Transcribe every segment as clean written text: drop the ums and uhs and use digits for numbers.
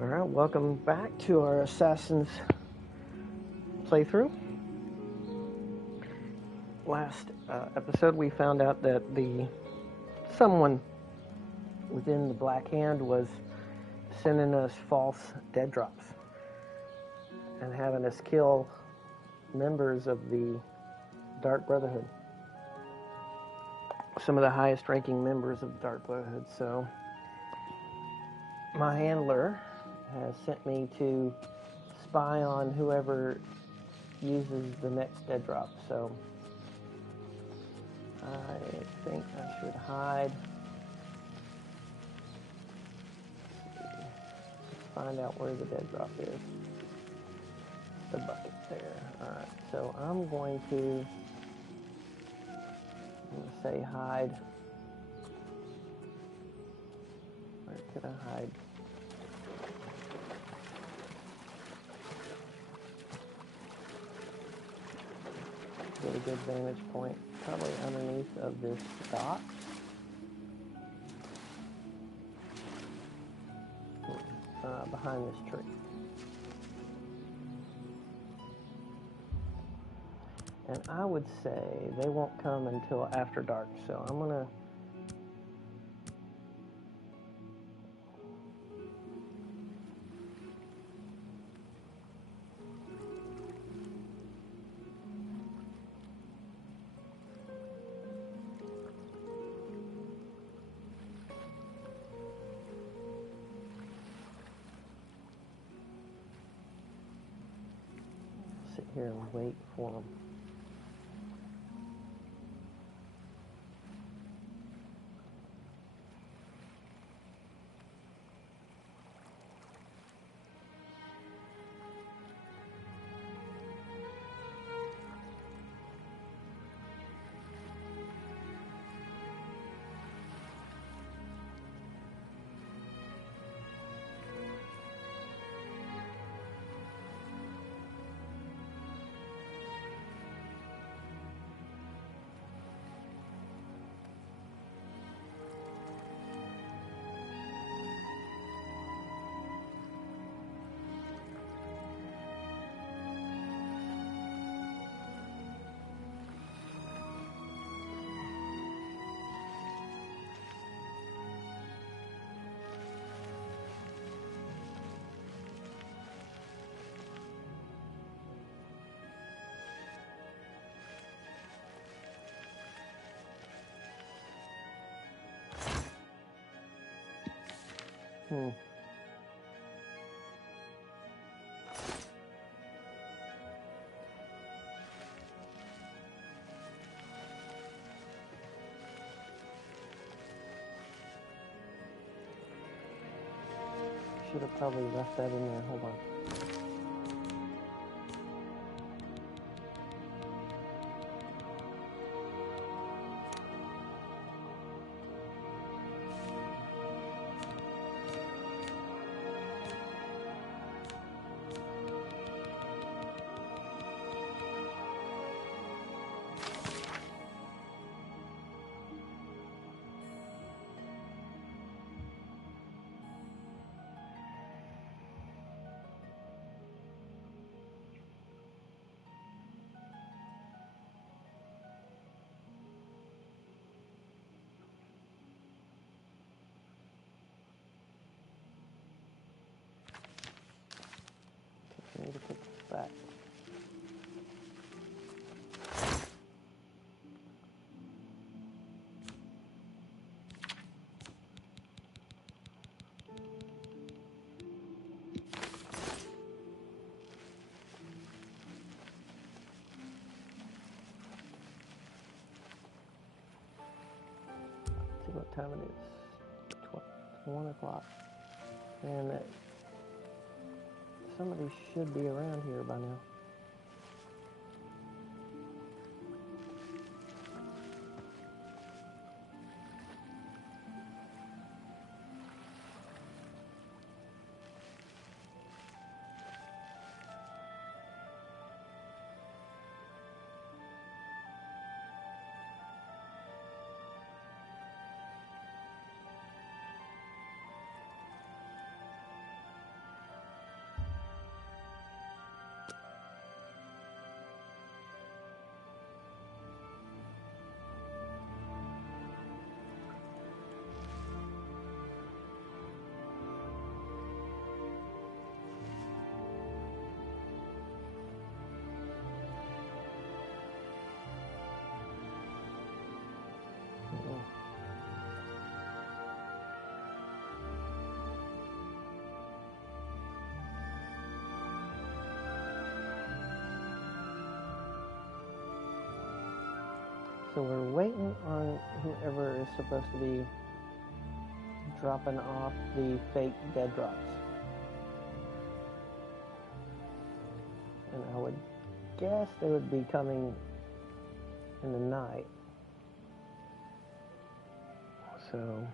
Alright, welcome back to our Assassin's playthrough. Last episode we found out that someone within the Black Hand was sending us false dead drops and having us kill members of the Dark Brotherhood. Some of the highest ranking members of the Dark Brotherhood. So my handler has sent me to spy on whoever uses the next dead drop. So I think I should hide. Let's find out where the dead drop is. The bucket there. Alright, so I'm going to say hide. Where could I hide? Get a good vantage point, probably underneath of this dock. Behind this tree. And I would say they won't come until after dark, so I'm gonna sit here and wait for them. Should have probably left that in there. Hold on. I need to put this back. See what time it is. 1 o'clock. And somebody should be around here by now. So we're waiting on whoever is supposed to be dropping off the fake dead drops. And I would guess they would be coming in the night. So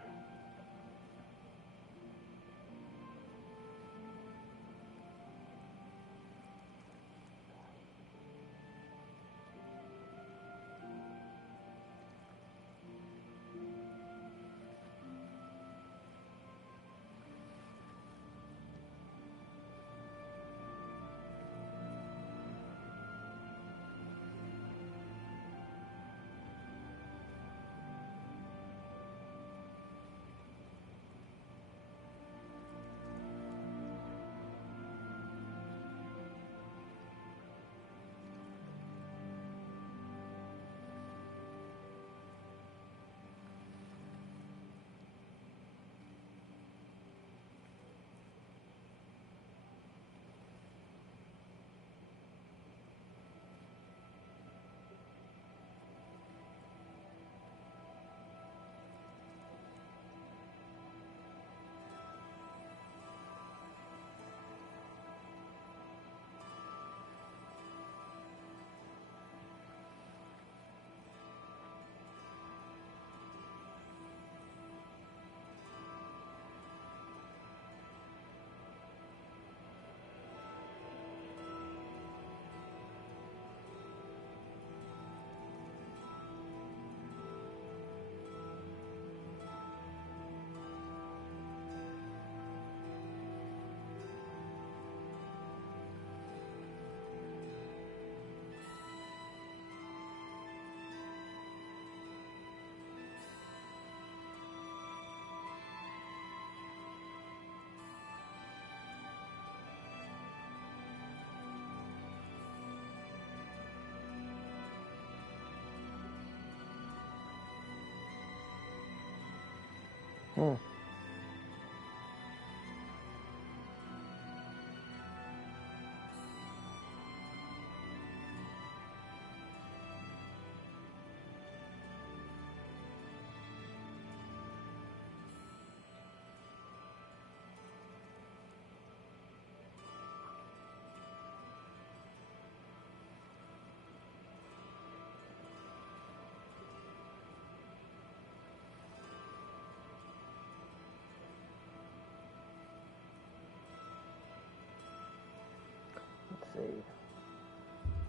let's see.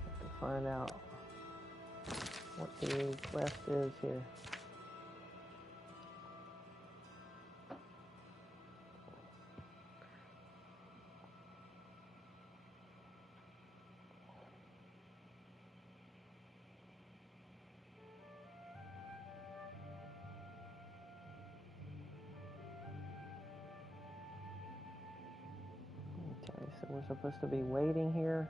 Have to find out what the quest is here. Okay, so we're supposed to be waiting here.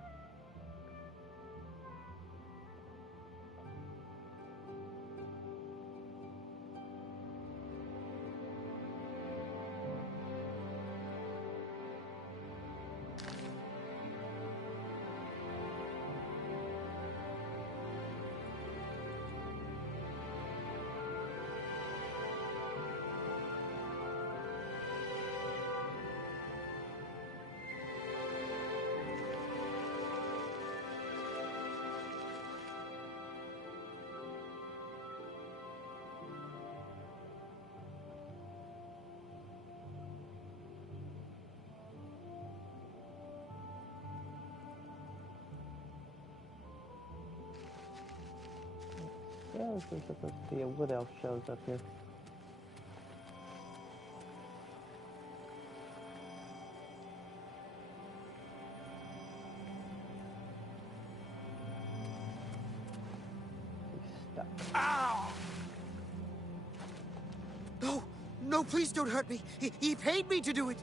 Yeah, there's supposed to be a wood elf shows up here. He's stuck. Ow! No, no, please don't hurt me. He paid me to do it.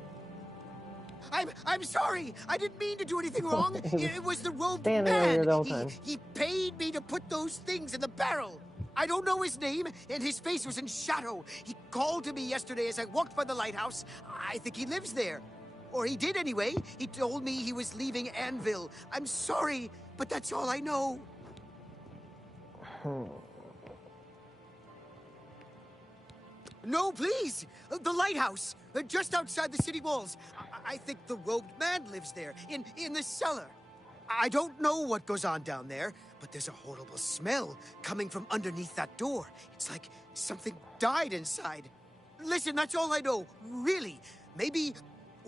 I'm sorry. I didn't mean to do anything wrong. It was the robed man. He paid me to put those things in the barrel. I don't know his name, and his face was in shadow. He called to me yesterday as I walked by the lighthouse. I think he lives there. Or he did anyway. He told me he was leaving Anvil. I'm sorry, but that's all I know. No, please! The lighthouse, just outside the city walls. I think the robed man lives there, in the cellar. I don't know what goes on down there, but there's a horrible smell coming from underneath that door. It's like something died inside. Listen, that's all I know, really. Maybe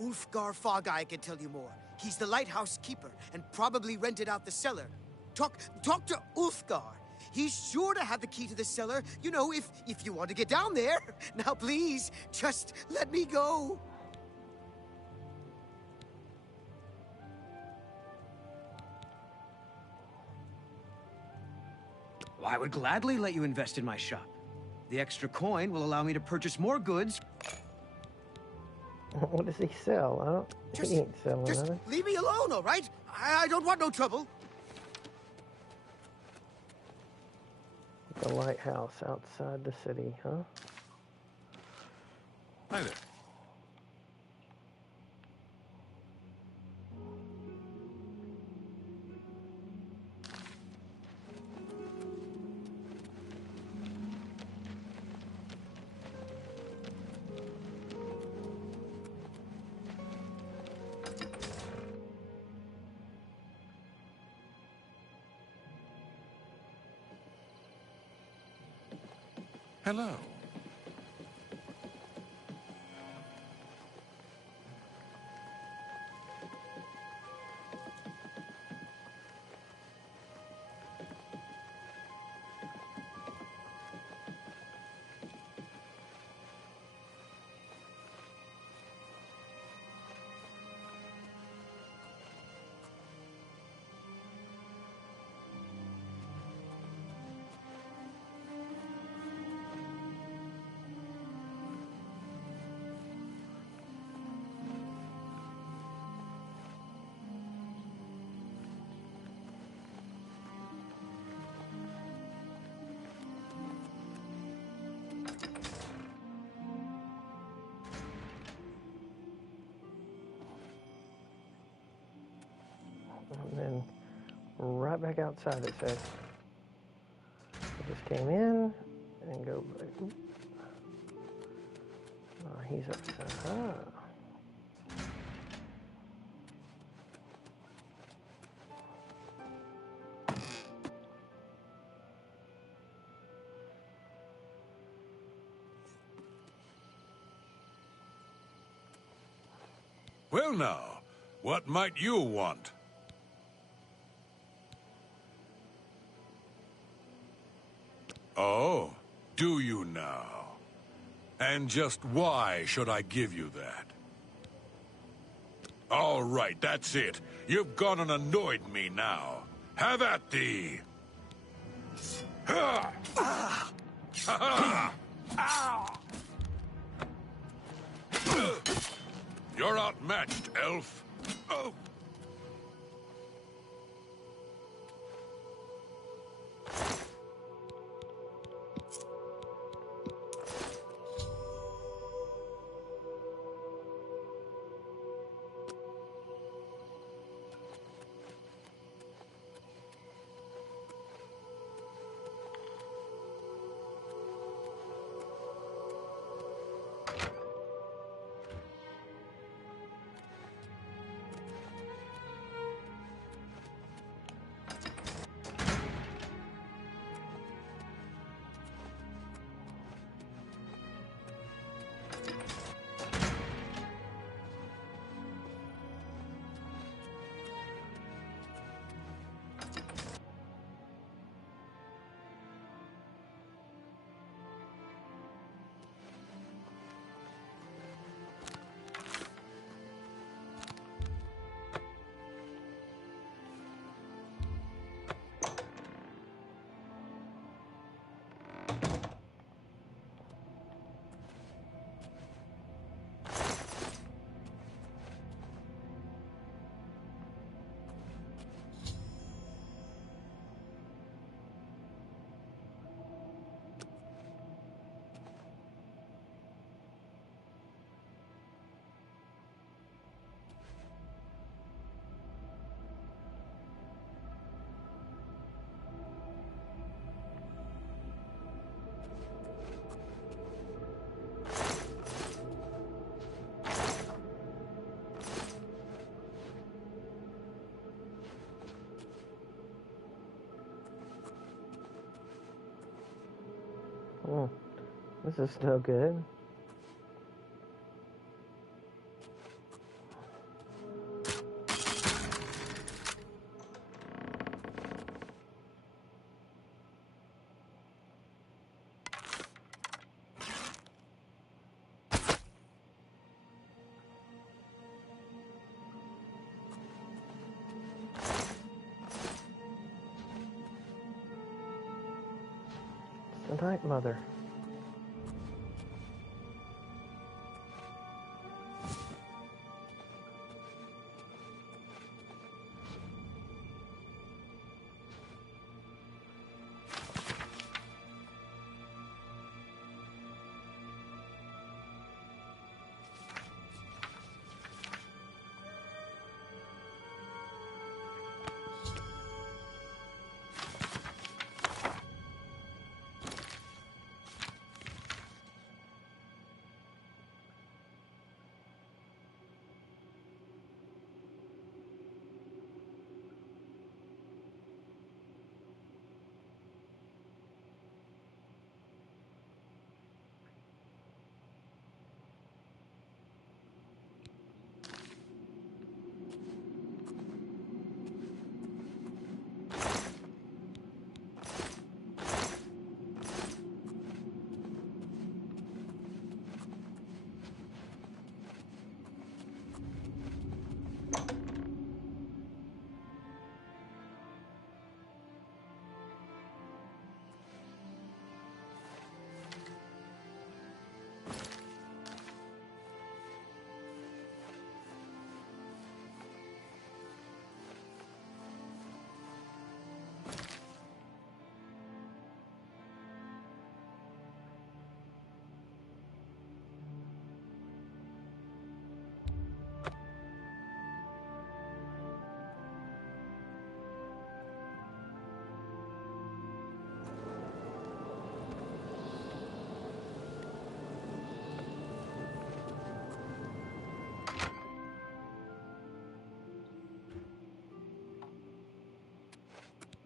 Ulfgar Fogeye can tell you more. He's the lighthouse keeper and probably rented out the cellar. Talk to Ulfgar. He's sure to have the key to the cellar, you know, if you want to get down there. Now, please, just let me go. Well, I would gladly let you invest in my shop. The extra coin will allow me to purchase more goods. What does he sell? He ain't selling nothing. Leave me alone, all right? I don't want no trouble. The lighthouse outside the city, huh? Hi there. Hello. And then right back outside it says. I just came in and go back. Oh, he's upside. Ah. Well now, what might you want? Oh, do you now? And just why should I give you that? All right, that's it. You've gone and annoyed me now. Have at thee! Ha! Ha! Ha! You're outmatched, elf. Oh. This is no good. The Night Mother.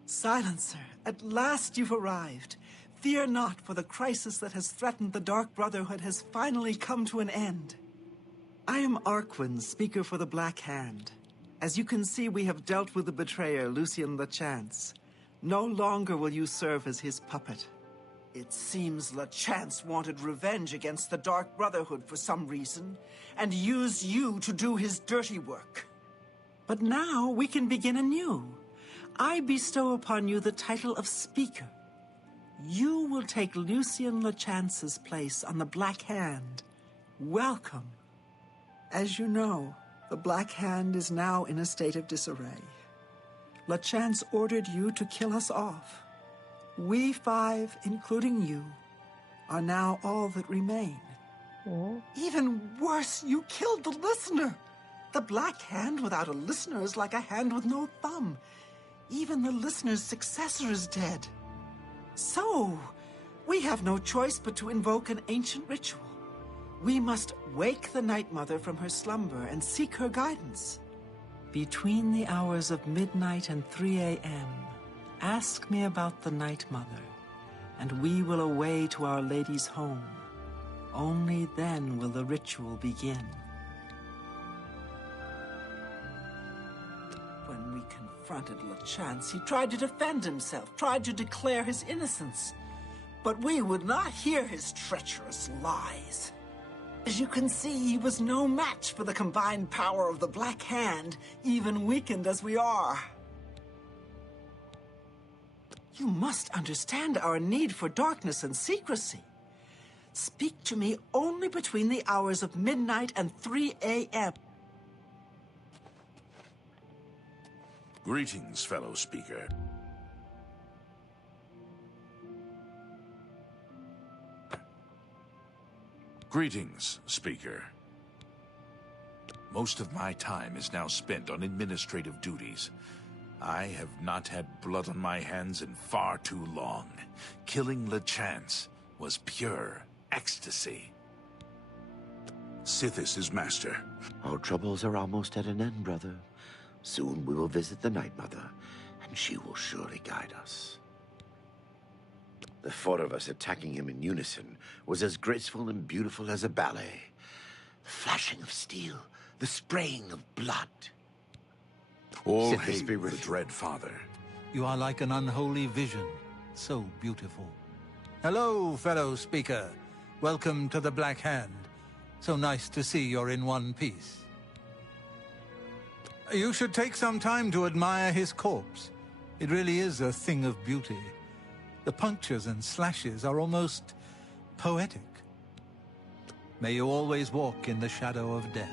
Silencer, at last you've arrived. Fear not, for the crisis that has threatened the Dark Brotherhood has finally come to an end. I am Arquin, speaker for the Black Hand. As you can see, we have dealt with the betrayer, Lucien Lachance. No longer will you serve as his puppet. It seems Lachance wanted revenge against the Dark Brotherhood for some reason, and used you to do his dirty work. But now we can begin anew. I bestow upon you the title of Speaker. You will take Lucien Lachance's place on the Black Hand. Welcome. As you know, the Black Hand is now in a state of disarray. Lachance ordered you to kill us off. We five, including you, are now all that remain. Even worse, you killed the listener. The Black Hand without a listener is like a hand with no thumb. Even the listener's successor is dead. So, we have no choice but to invoke an ancient ritual. We must wake the Night Mother from her slumber and seek her guidance. Between the hours of midnight and 3 a.m., ask me about the Night Mother, and we will away to Our Lady's home. Only then will the ritual begin. When we confronted Lachance, he tried to defend himself, tried to declare his innocence. But we would not hear his treacherous lies. As you can see, he was no match for the combined power of the Black Hand, even weakened as we are. You must understand our need for darkness and secrecy. Speak to me only between the hours of midnight and 3 a.m. Greetings, fellow speaker. Greetings, speaker. Most of my time is now spent on administrative duties. I have not had blood on my hands in far too long. Killing Lachance was pure ecstasy. Sithis is master. Our troubles are almost at an end, brother. Soon we will visit the Night Mother, and she will surely guide us. The four of us attacking him in unison was as graceful and beautiful as a ballet. The flashing of steel, the spraying of blood. All Sithis hail be the with you. Dread Father. You are like an unholy vision, so beautiful. Hello, fellow speaker. Welcome to the Black Hand. So nice to see you're in one piece. You should take some time to admire his corpse. It really is a thing of beauty. The punctures and slashes are almost poetic. May you always walk in the shadow of death.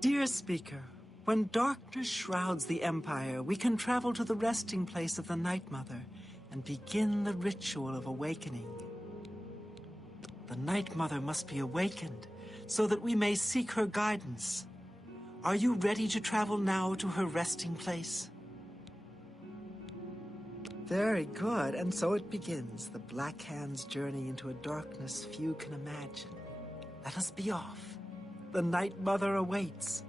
Dear Speaker, when darkness shrouds the Empire, we can travel to the resting place of the Night Mother and begin the ritual of awakening. The Night Mother must be awakened so that we may seek her guidance. Are you ready to travel now to her resting place? Very good, and so it begins, the Black Hand's journey into a darkness few can imagine. Let us be off. The Night Mother awaits.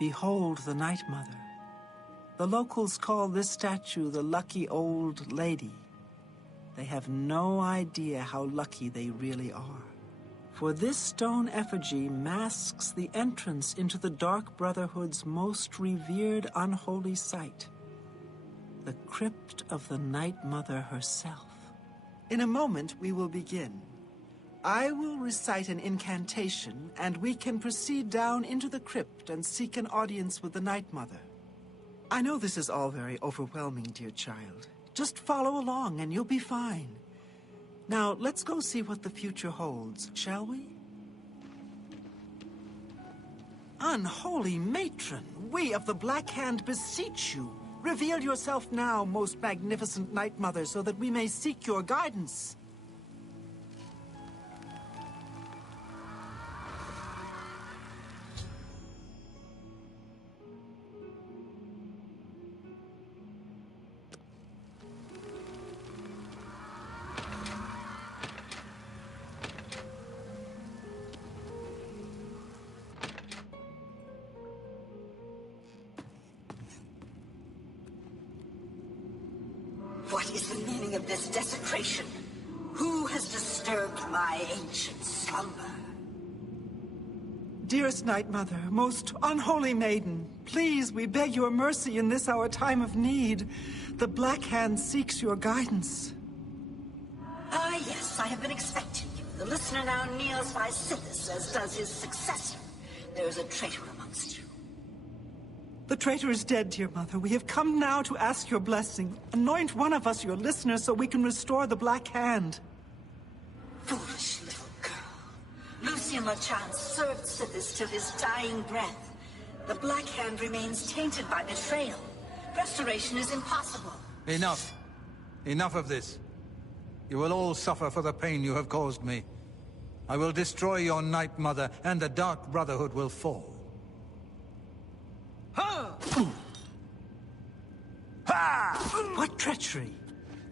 Behold the Night Mother. The locals call this statue the Lucky Old Lady. They have no idea how lucky they really are. For this stone effigy masks the entrance into the Dark Brotherhood's most revered unholy site, the crypt of the Night Mother herself. In a moment, we will begin. I will recite an incantation, and we can proceed down into the crypt and seek an audience with the Night Mother. I know this is all very overwhelming, dear child. Just follow along, and you'll be fine. Now, let's go see what the future holds, shall we? Unholy matron, we of the Black Hand beseech you. Reveal yourself now, most magnificent Night Mother, so that we may seek your guidance. What is the meaning of this desecration? Who has disturbed my ancient slumber? Dearest Night Mother, most unholy maiden, please, we beg your mercy in this our time of need. The Black Hand seeks your guidance. Ah, yes, I have been expecting you. The listener now kneels by Sithis, as does his successor. There is a traitor amongst you. The traitor is dead, dear Mother. We have come now to ask your blessing. Anoint one of us your listener so we can restore the Black Hand. Foolish little girl. Lucian LeChance served Sithis till his dying breath. The Black Hand remains tainted by betrayal. Restoration is impossible. Enough. Enough of this. You will all suffer for the pain you have caused me. I will destroy your Night Mother, and the Dark Brotherhood will fall. What treachery!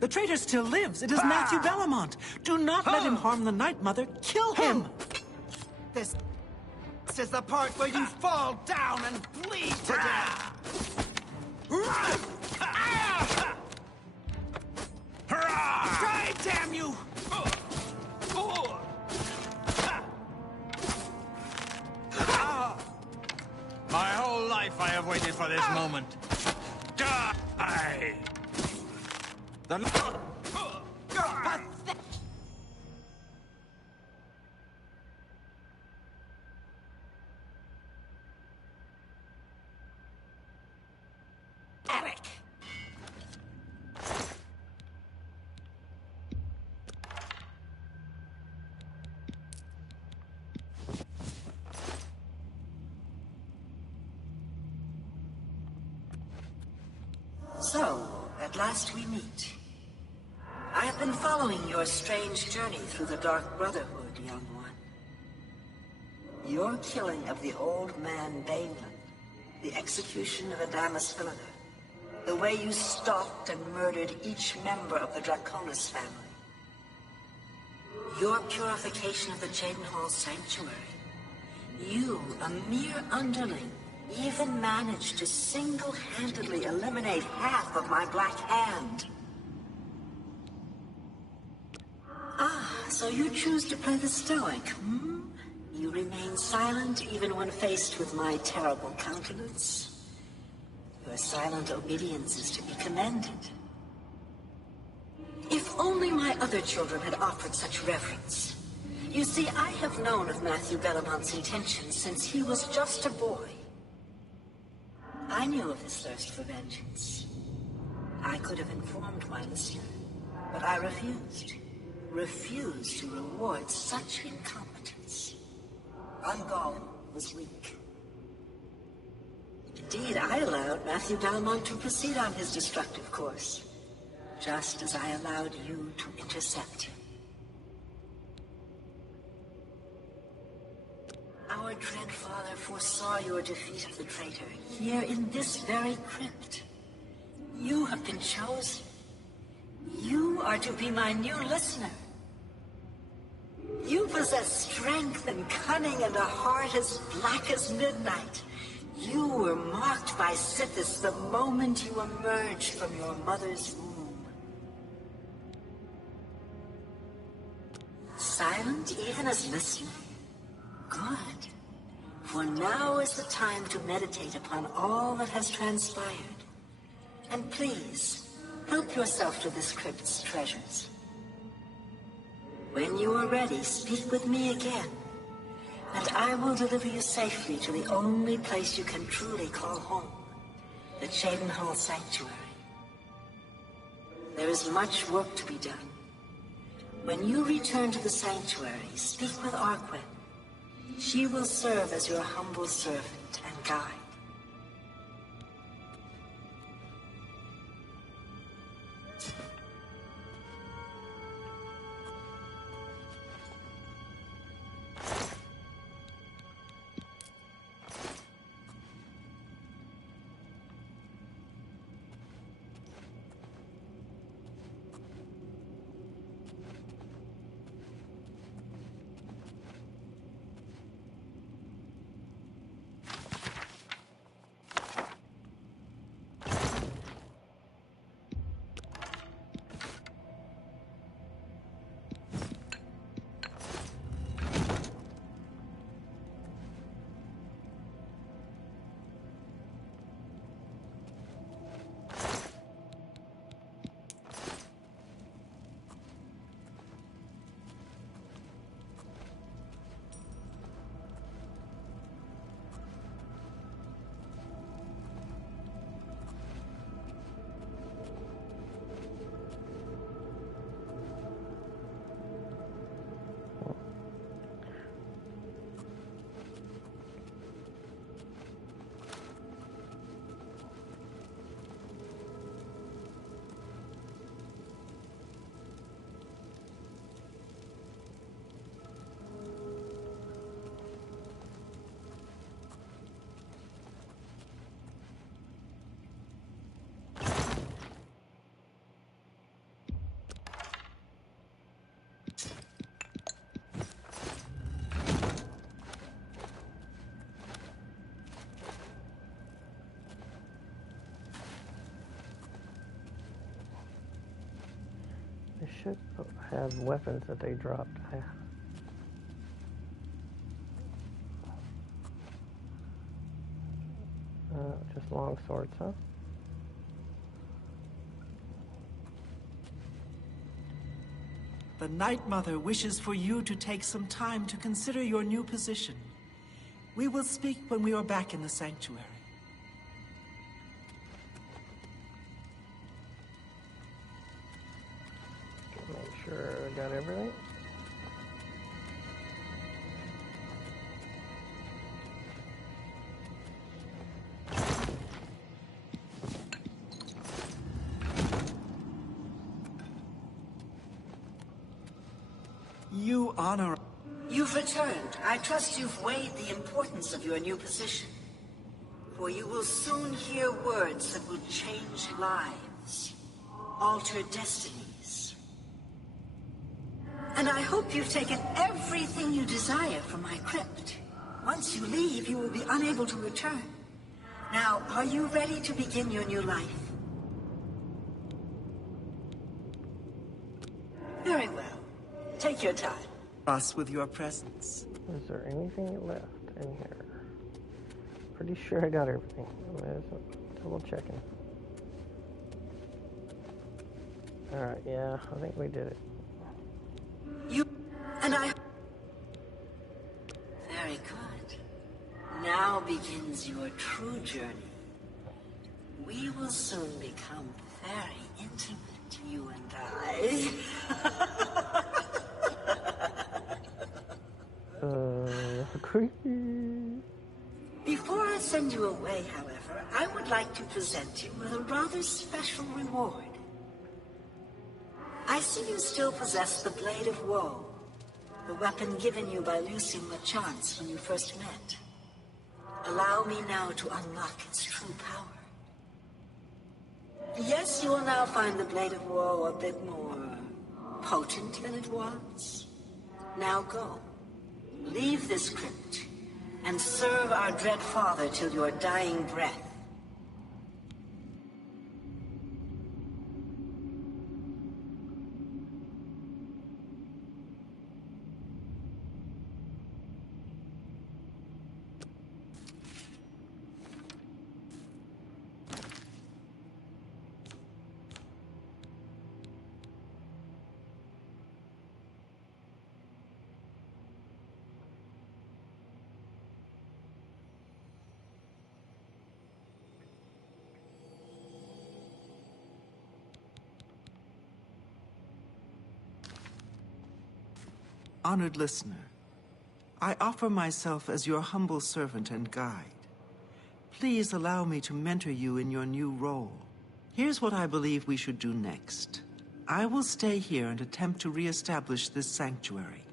The traitor still lives. It is Matthew Bellamont. Do not let him harm the Night Mother. Kill him! This is the part where you fall down and bleed to death. Try, damn you! My whole life I have waited for this moment. Die! Eric! So, at last we meet. I have been following your strange journey through the Dark Brotherhood, young one. Your killing of the old man Bainland, the execution of Adamus Villager, the way you stalked and murdered each member of the Draconis family, your purification of the Cheydinhal Sanctuary, you, a mere underling, even managed to single-handedly eliminate half of my Black Hand. Ah, so you choose to play the stoic, hmm? You remain silent even when faced with my terrible countenance. Your silent obedience is to be commended. If only my other children had offered such reverence. You see, I have known of Matthew Bellamont's intentions since he was just a boy. I knew of his thirst for vengeance. I could have informed my listener, but I refused. Refused to reward such incompetence. Ungol was weak. Indeed, I allowed Matthew Bellamont to proceed on his destructive course, just as I allowed you to intercept him. Our dread father foresaw your defeat of the traitor here in this very crypt. You have been chosen. You are to be my new listener. You possess strength and cunning and a heart as black as midnight. You were marked by Sithis the moment you emerged from your mother's womb. Silent even as listener? Good. For now is the time to meditate upon all that has transpired. And please, help yourself to this crypt's treasures. When you are ready, speak with me again, and I will deliver you safely to the only place you can truly call home, the Cheydinhal Sanctuary. There is much work to be done. When you return to the Sanctuary, speak with Arquin. She will serve as your humble servant and guide. should have weapons that they dropped. Just long swords, huh? The Night Mother wishes for you to take some time to consider your new position. We will speak when we are back in the sanctuary. Make sure I got everything. You honor... You've returned. I trust you've weighed the importance of your new position. For you will soon hear words that will change lives, alter destinies. And I hope you've taken everything you desire from my crypt. Once you leave, you will be unable to return. Now, are you ready to begin your new life? Very well. Take your time. Us with your presence. Is there anything left in here? Pretty sure I got everything. Double checking. Alright, yeah, I think we did it. Very good. Now begins your true journey. We will soon become very intimate, you and I. Creepy. Before I send you away, however, I would like to present you with a rather special reward. I see you still possess the Blade of Woe, the weapon given you by Lucien LeChance when you first met. Allow me now to unlock its true power. Yes, you will now find the Blade of Woe a bit more potent than it was. Now go. Leave this crypt, and serve our dread father till your dying breath. Honored listener, I offer myself as your humble servant and guide. Please allow me to mentor you in your new role. Here's what I believe we should do next. I will stay here and attempt to re-establish this sanctuary.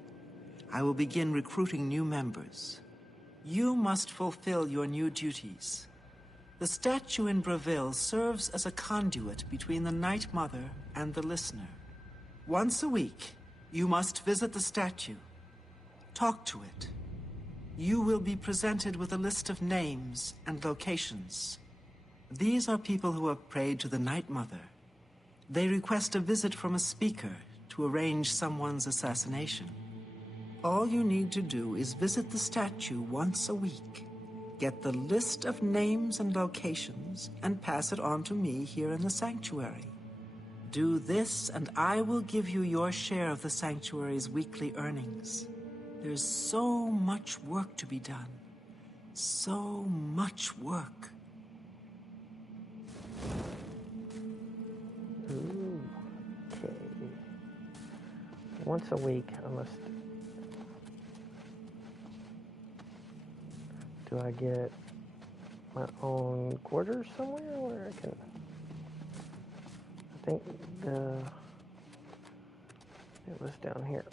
I will begin recruiting new members. You must fulfill your new duties. The statue in Breville serves as a conduit between the Night Mother and the listener. Once a week, you must visit the statue. Talk to it. You will be presented with a list of names and locations. These are people who have prayed to the Night Mother. They request a visit from a speaker to arrange someone's assassination. All you need to do is visit the statue once a week, get the list of names and locations, and pass it on to me here in the sanctuary. Do this, and I will give you your share of the sanctuary's weekly earnings. There's so much work to be done. So much work. Ooh, okay. Once a week, I must... Do I get my own quarters somewhere where I can... I think it was down here.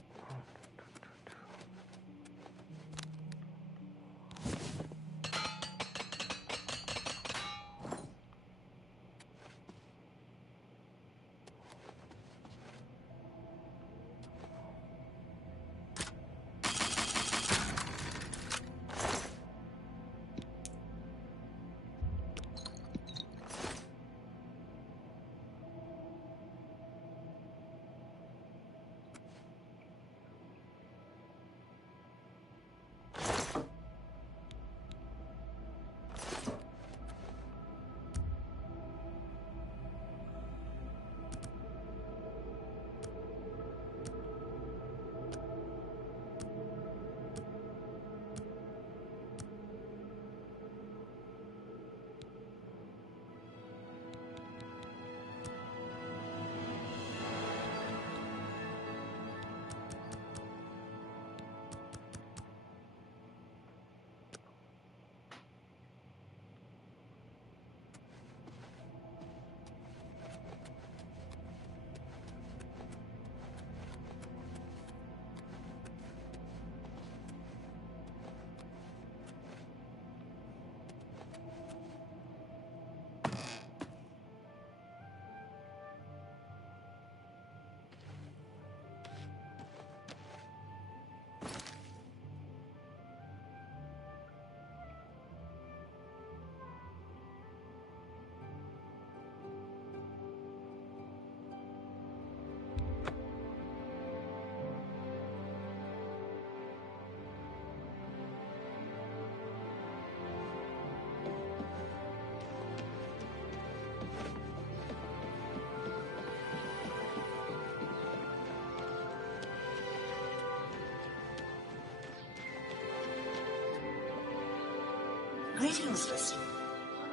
Greetings, listener.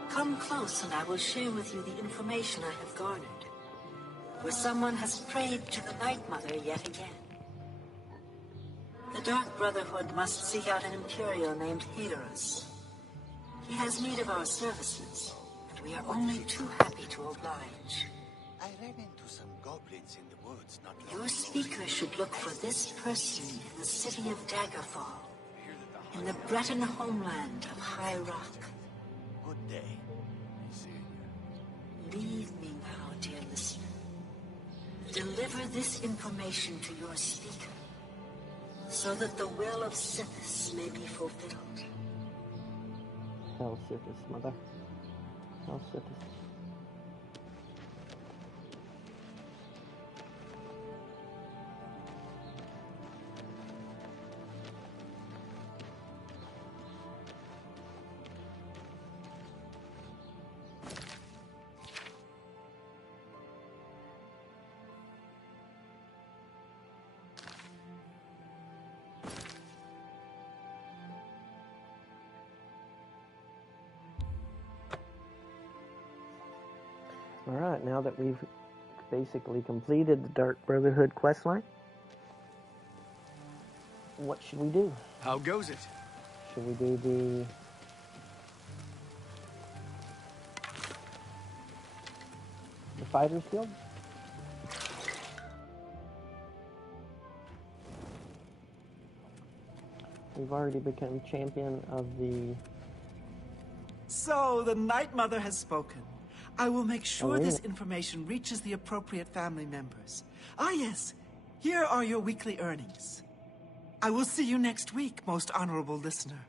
Come close and I will share with you the information I have garnered. Where someone has prayed to the Night Mother yet again. The Dark Brotherhood must seek out an Imperial named Helarus. He has need of our services, and we are only too happy to oblige. I ran into some goblins in the woods not long ago. Your speaker should look for this person in the city of Daggerfall, in the Breton homeland of High Rock. Good day. I see you. Leave me now, dear listener. Deliver this information to your speaker, so that the will of Sithis may be fulfilled. Hell Sithis, mother. Hell Sithis. Alright, now that we've basically completed the Dark Brotherhood questline, what should we do? How goes it? Should we do the Fighters Guild? We've already become champion of the... So, the Night Mother has spoken. I will make sure this information reaches the appropriate family members. Ah, yes. Here are your weekly earnings. I will see you next week, most honorable listener.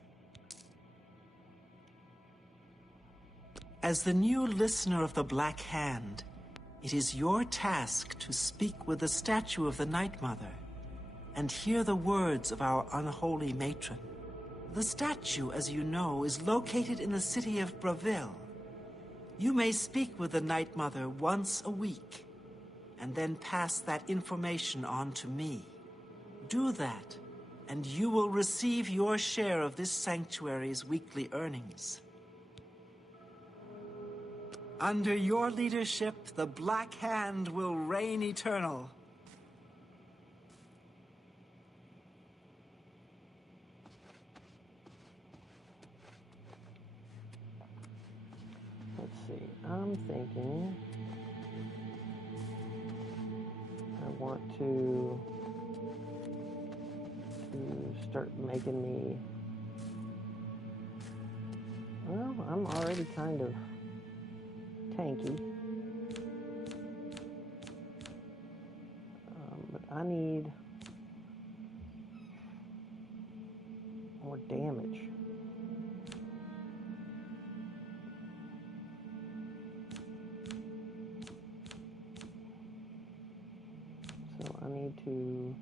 As the new listener of the Black Hand, it is your task to speak with the statue of the Night Mother and hear the words of our unholy matron. The statue, as you know, is located in the city of Bravil. You may speak with the Night Mother once a week, and then pass that information on to me. Do that, and you will receive your share of this sanctuary's weekly earnings. Under your leadership, the Black Hand will reign eternal. Let's see, I'm thinking I want to start making me, well, I'm already kind of tanky, but I need more damage. So I need to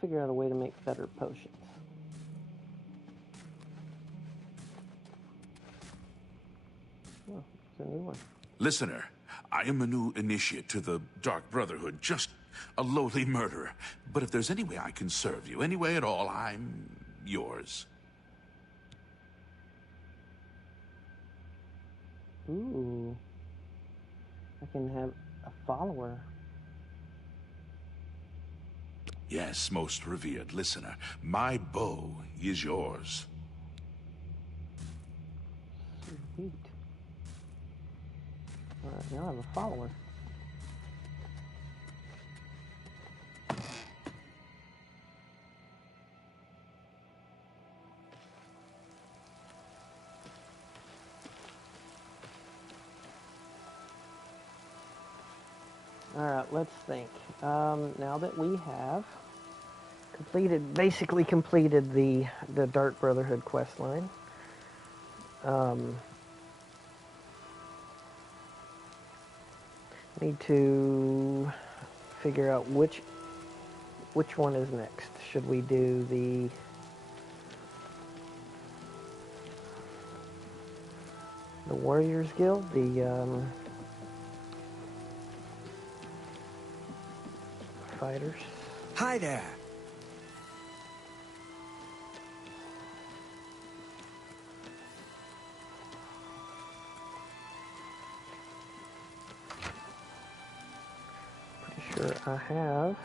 figure out a way to make better potions. Oh, it's a new one. Listener, I am a new initiate to the Dark Brotherhood, just a lowly murderer. But if there's any way I can serve you, any way at all, I'm yours. Ooh. I can have a follower. Yes, most revered listener, my bow is yours. Sweet. Alright, now I have a follower. Alright, let's think. Now that we have basically completed the Dark Brotherhood questline, need to figure out which one is next. Should we do the Warriors Guild, the fighters. Hi there. Pretty sure I have.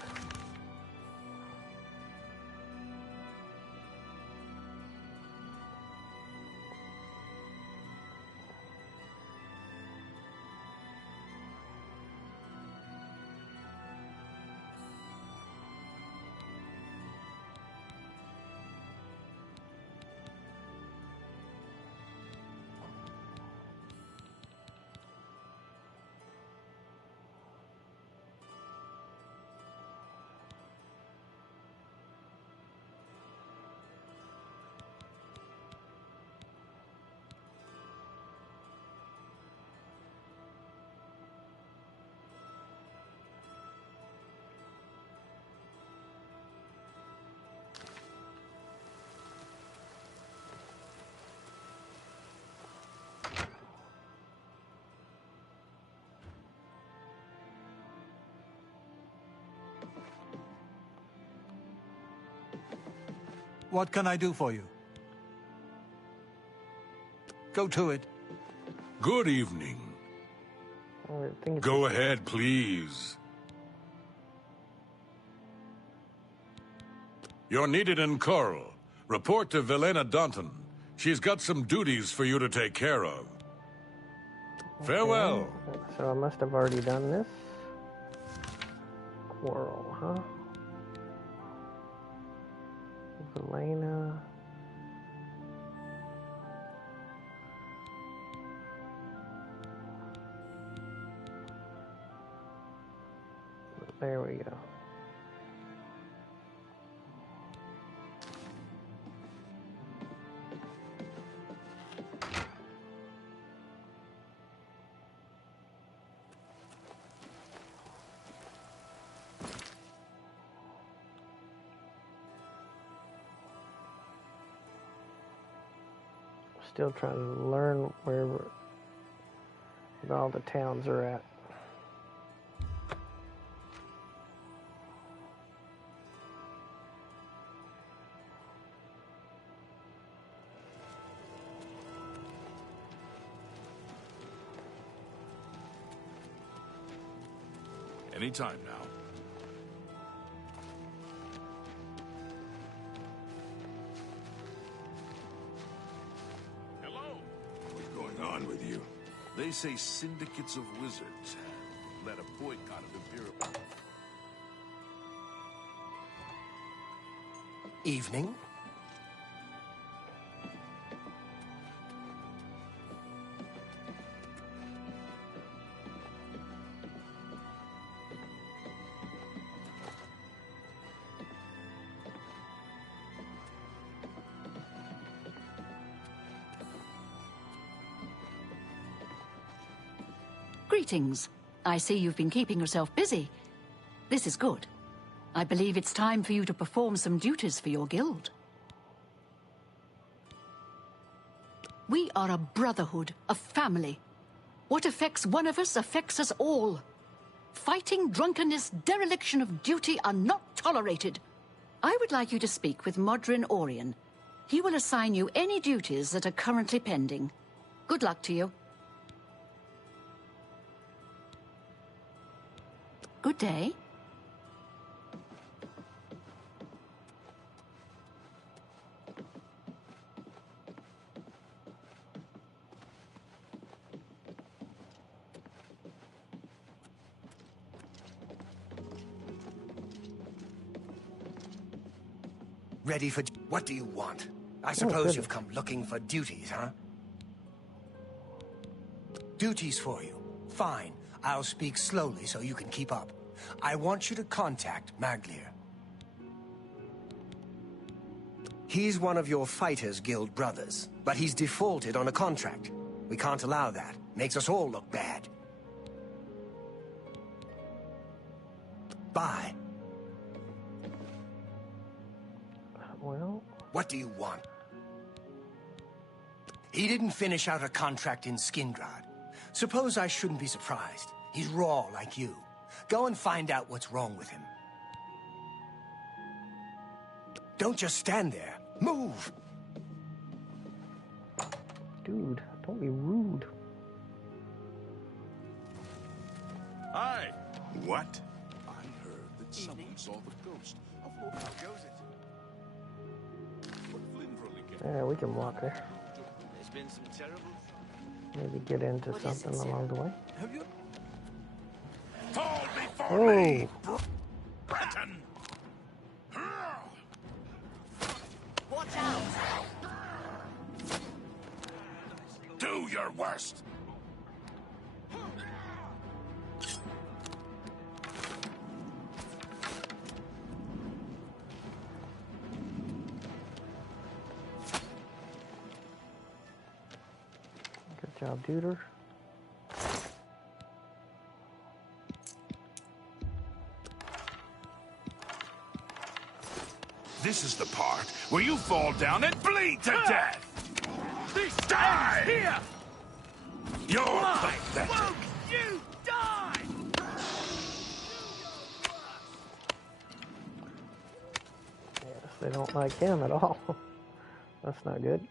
What can I do for you? Go to it. Good evening. Go ahead, please. You're needed in Coral. Report to Velena Danton. She's got some duties for you to take care of. Farewell. Okay. So I must have already done this. Quarrel, huh? Velena. There we go. Still trying to learn where all the towns are at. Anytime now. They say syndicates of wizards have led a boycott of Imperial... Evening. Greetings. I see you've been keeping yourself busy. This is good. I believe it's time for you to perform some duties for your guild. We are a brotherhood, a family. What affects one of us affects us all. Fighting, drunkenness, dereliction of duty are not tolerated. I would like you to speak with Modrin Orion. He will assign you any duties that are currently pending. Good luck to you. Good day. Ready for... What do you want? I suppose you've come looking for duties, huh? Duties for you. Fine. I'll speak slowly so you can keep up. I want you to contact Maglier. He's one of your Fighters Guild brothers, but he's defaulted on a contract. We can't allow that. Makes us all look bad. Bye. Well... What do you want? He didn't finish out a contract in Skindrad. Suppose I shouldn't be surprised. He's raw like you. Go and find out what's wrong with him. Don't just stand there. Move! Dude, don't be rude. Hi. What? I heard that someone saw the ghost of Lord. How goes it? Yeah, we can walk there. There's been some terrible... Maybe get into something along the way. Have you... Fall before Oh. me, Breton! Watch out! Do your worst! Good job, Duder. This is the part where you fall down and bleed to death! This Die! here! You're pathetic! Won't you die? Yes, they don't like him at all. That's not good.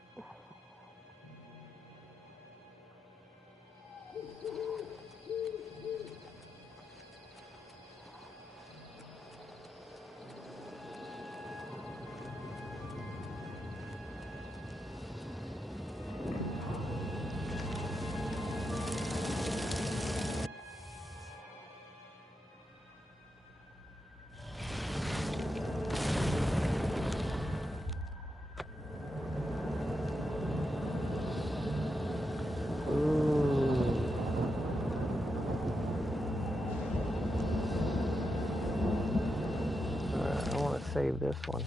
Save this one.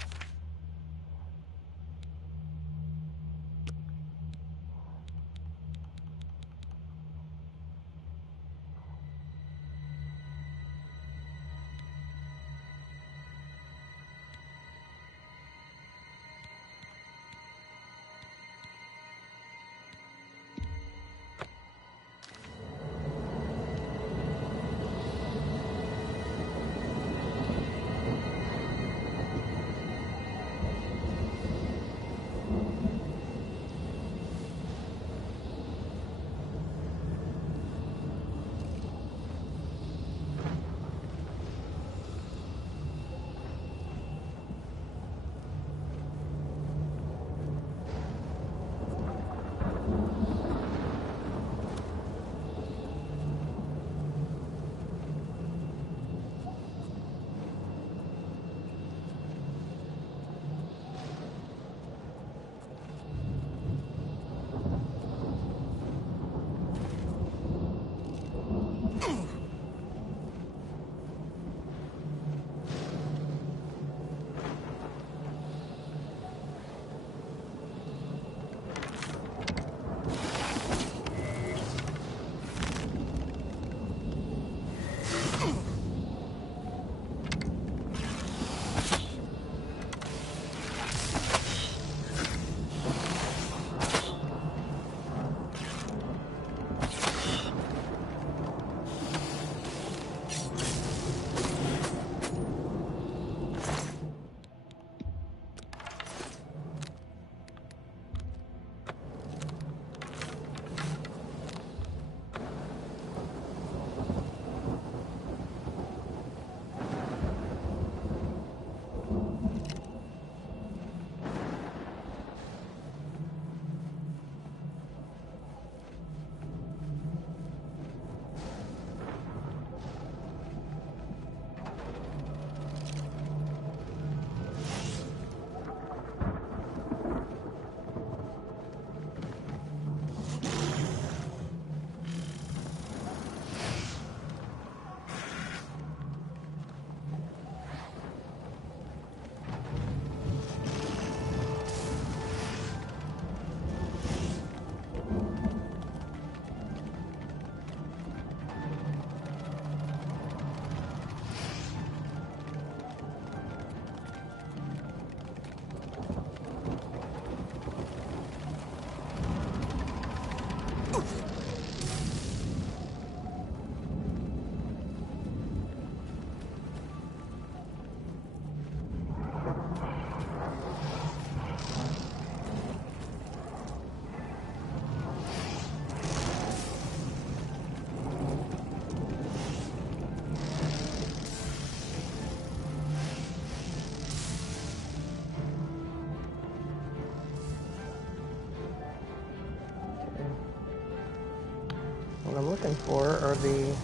What I'm looking for are the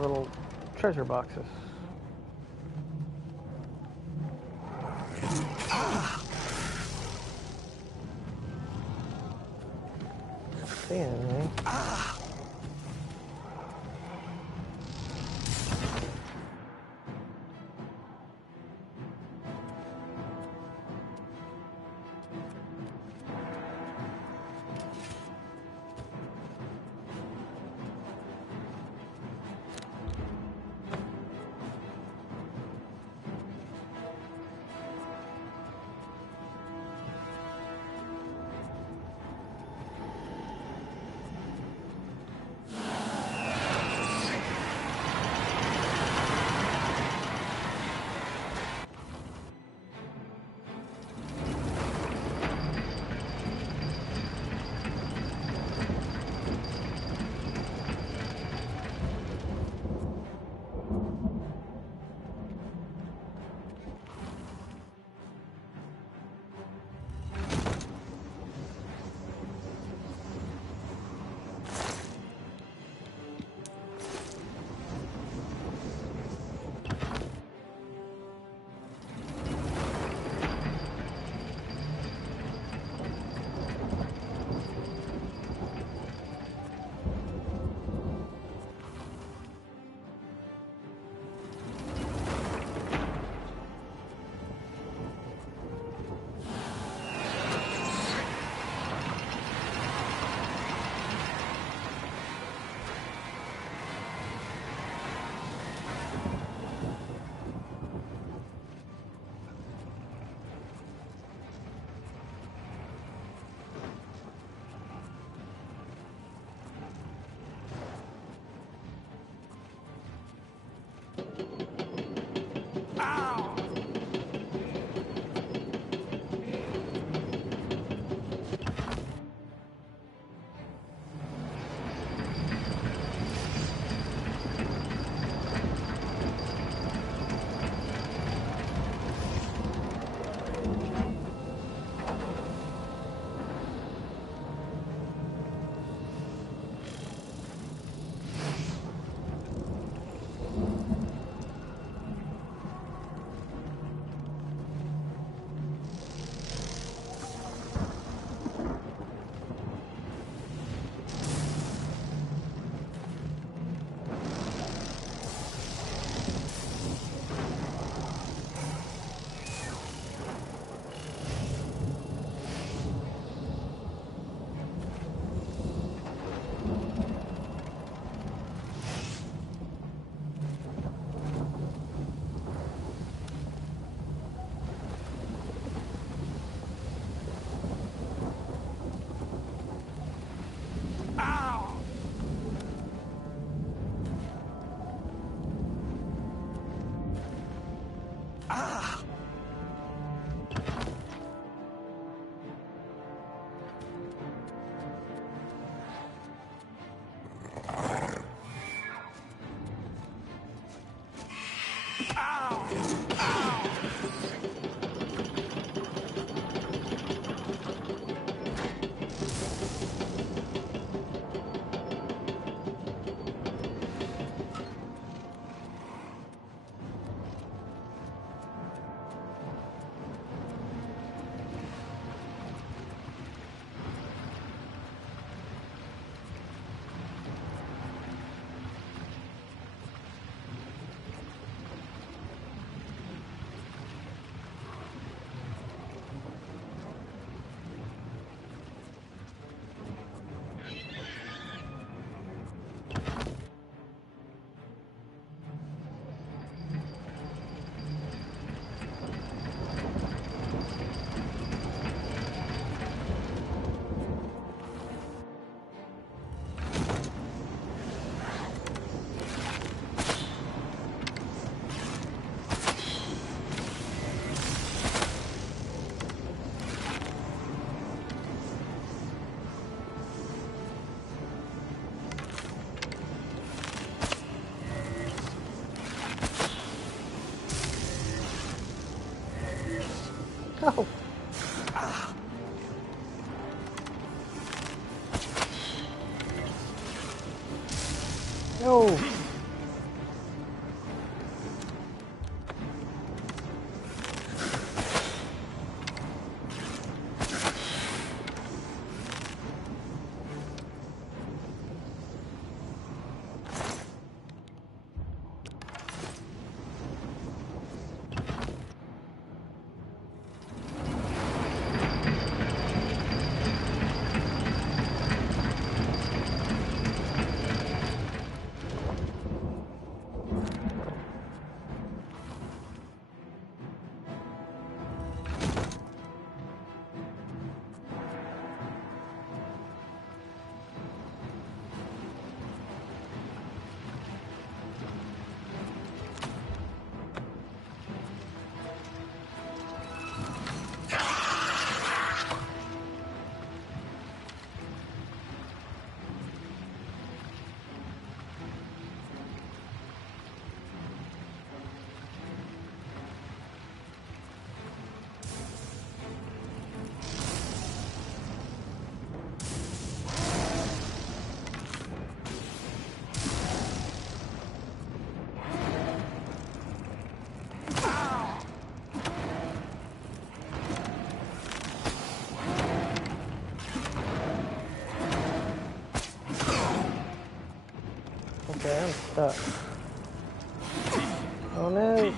little treasure boxes. See anything? No. Okay, I'm stuck. Oh no!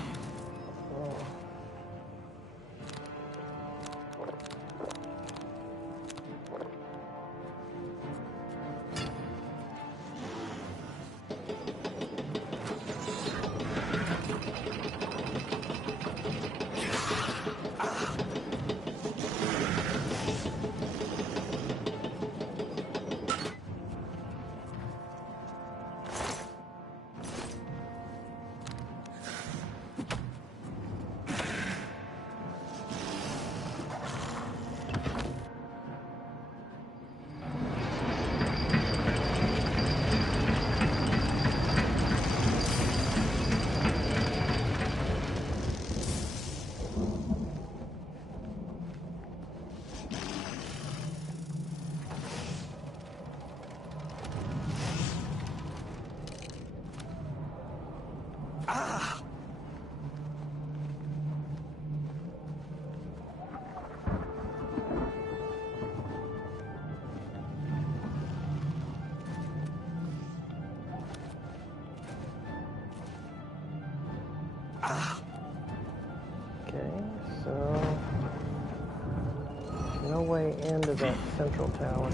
Oh. Okay, so no way into that central tower.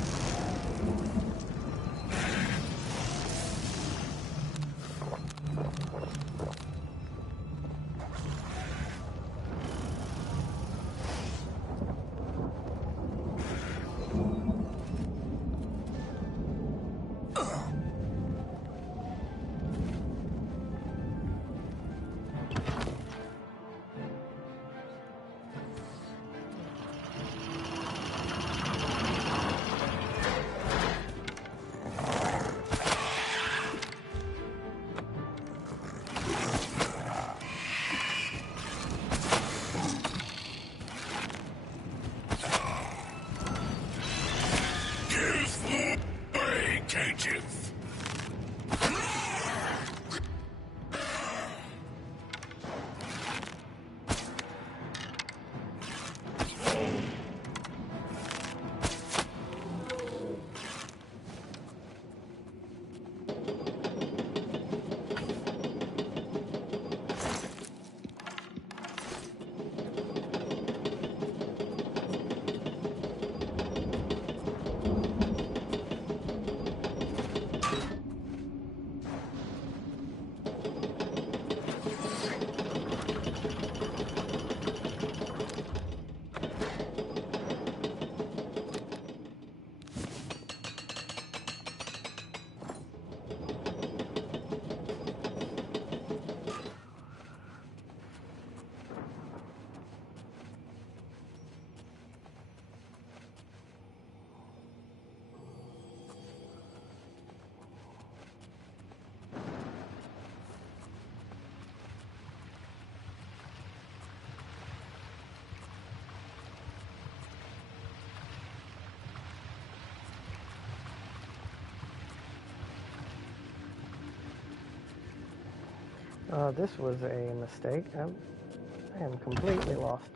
This was a mistake. I am completely lost.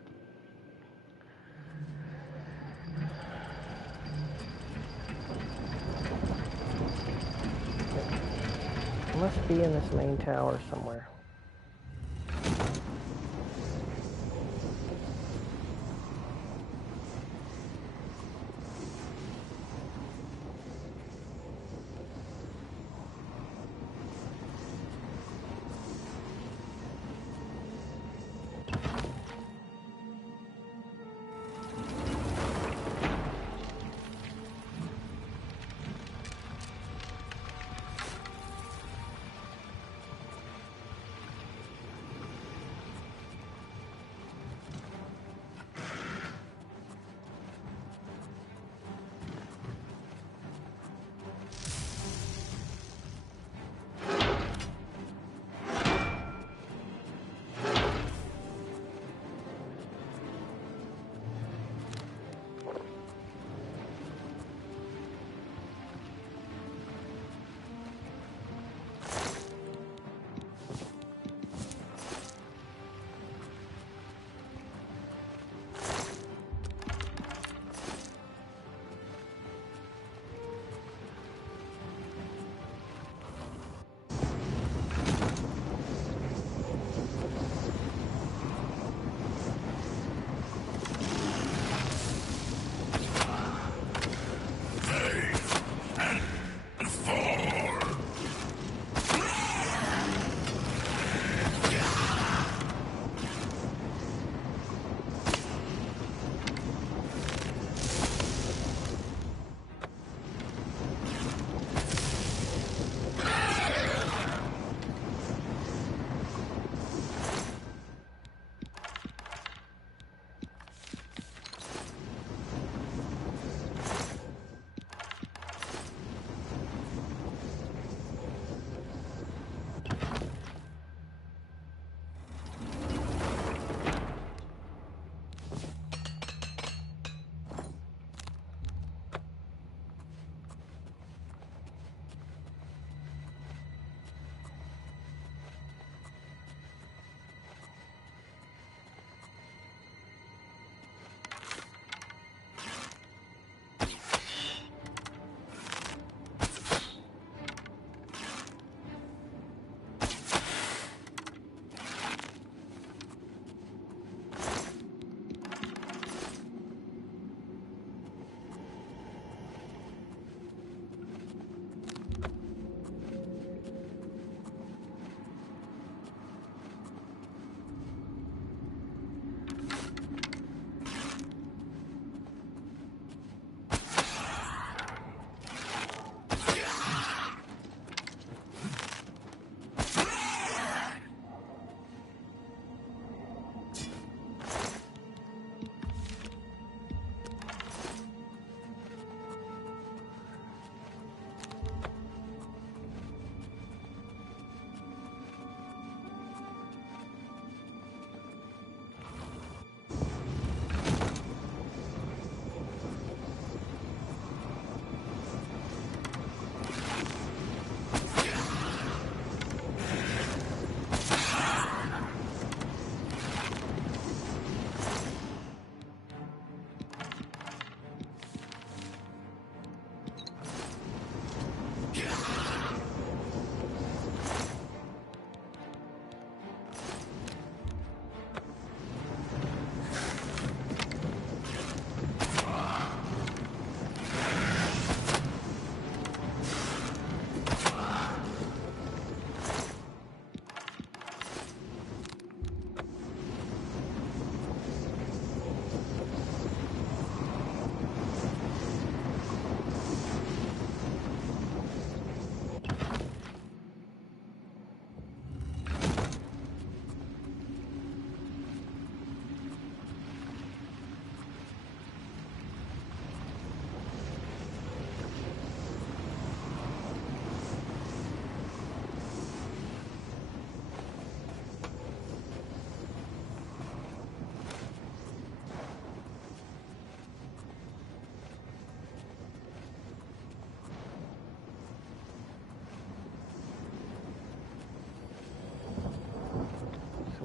It must be in this main tower somewhere.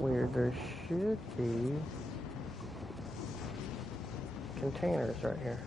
weird. There should be containers right here.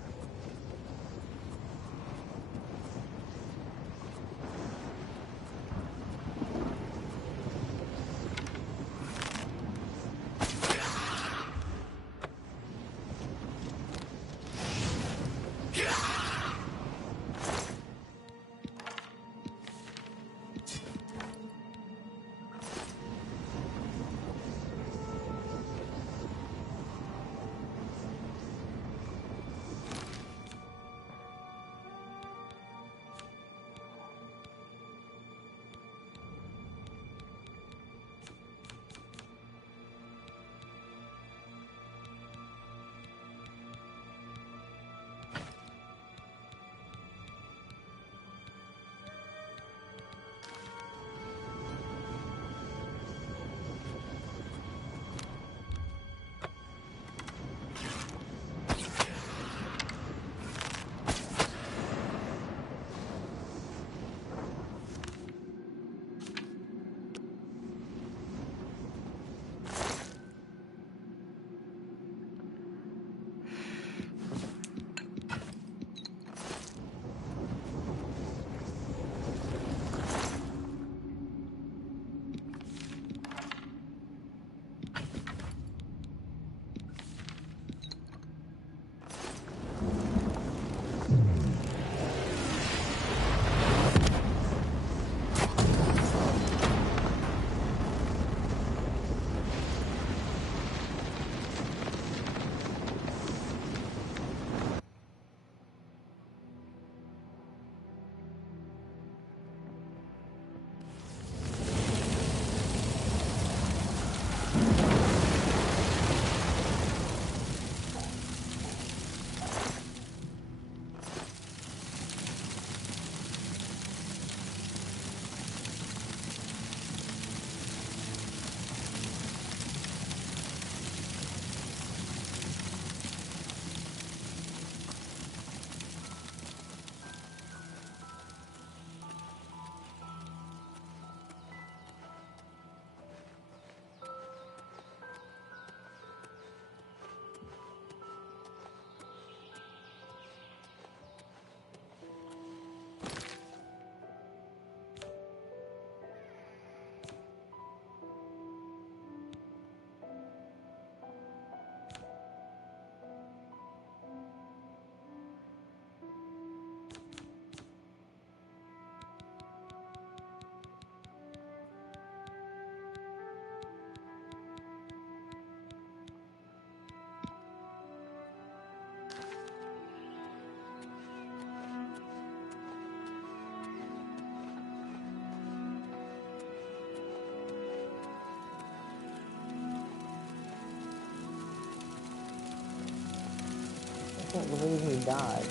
I can't believe he died.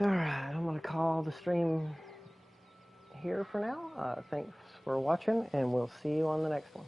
Alright, I'm going to call the stream here for now. Thanks for watching, and we'll see you on the next one.